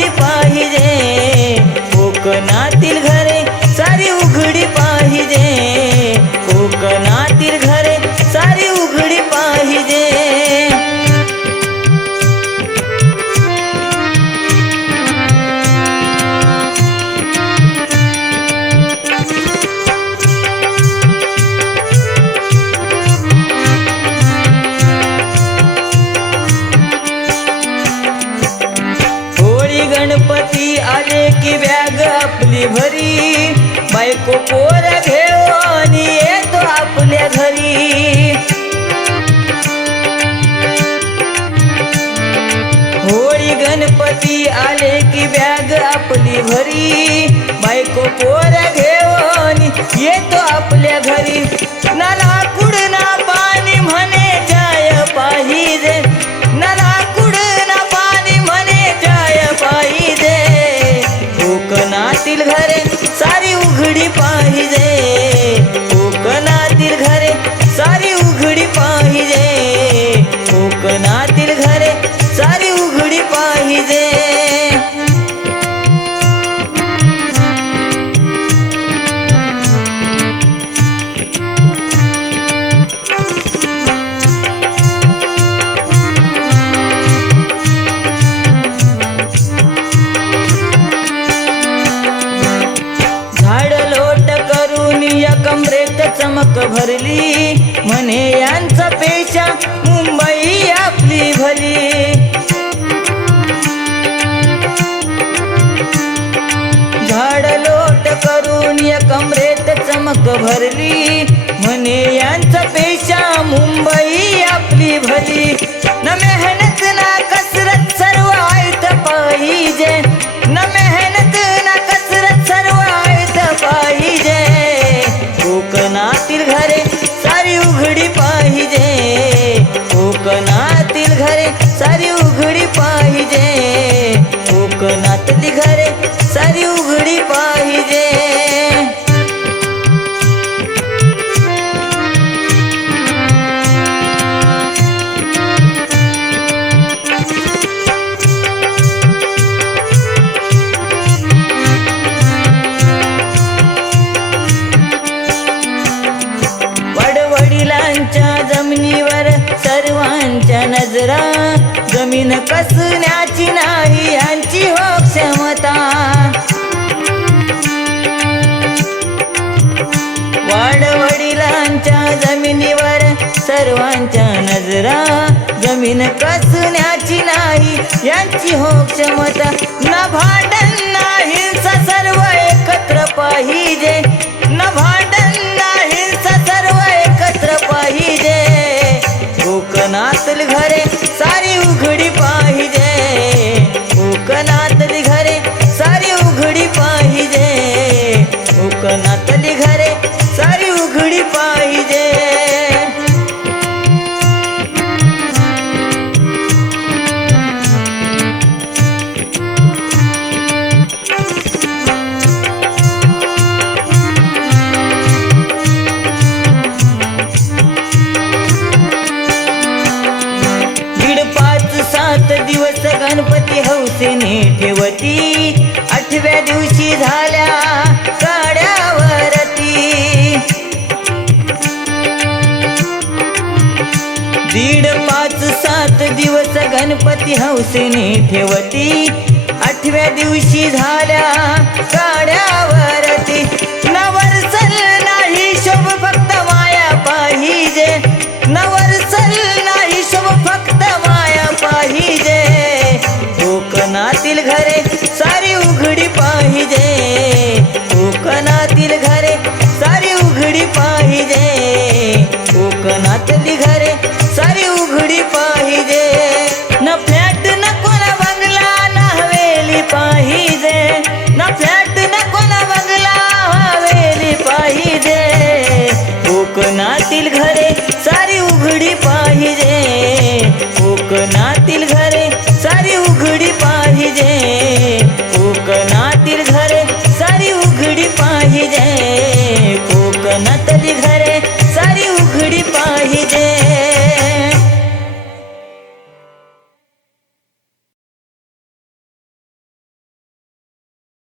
घरे सारी उघडी आपली भरी बायको पोर घेऊन येतो आपल्या घरी. होळी गणपती आले की बॅग आपली भरी बायको पोर घेऊन येतो आपल्या घरी. सारी उघडी चमक भरली. म्हणे यांचा पेशा मुंबई आपली भली. झाड लोट करून या कमरेत चमक भरली. म्हणे यांचा पेशा मुंबई आपली भली. न मेहनत सारी उघडी पाहिजे. कोकणातली घरे सारी उघडी पाहिजे. वडवडिलांच्या जमिनीवर सर्वांच्या नजरा जमीन कसण्याची नाही यांची हो क्षमता. वाडवडिलांच्या जमिनीवर सर्वांच्या नजरा जमीन कसण्याची नाही यांची हो क्षमता. न भांडण ना हिंसा सर्व एकत्र पाहिजे. दिवस गणपती हौसेने ठेवती. आठव्या दिवशी झाल्या काड्यावरती दीड पाच सात दिवस गणपती हौसेने ठेवती. आठव्या दिवशी झाल्या काड्यावरती पाहिजे. ना फ्लॅट नको ना बंगला हवेली पाहिजे. कोकणातील घरे सारी उघडी पाहिजे. कोकणातील घरे सारी उघडी पाहिजे. कोकणातील घरे सारी उघडी पाहिजे. कोकणातली घरे सारी उघडी पाहिजे.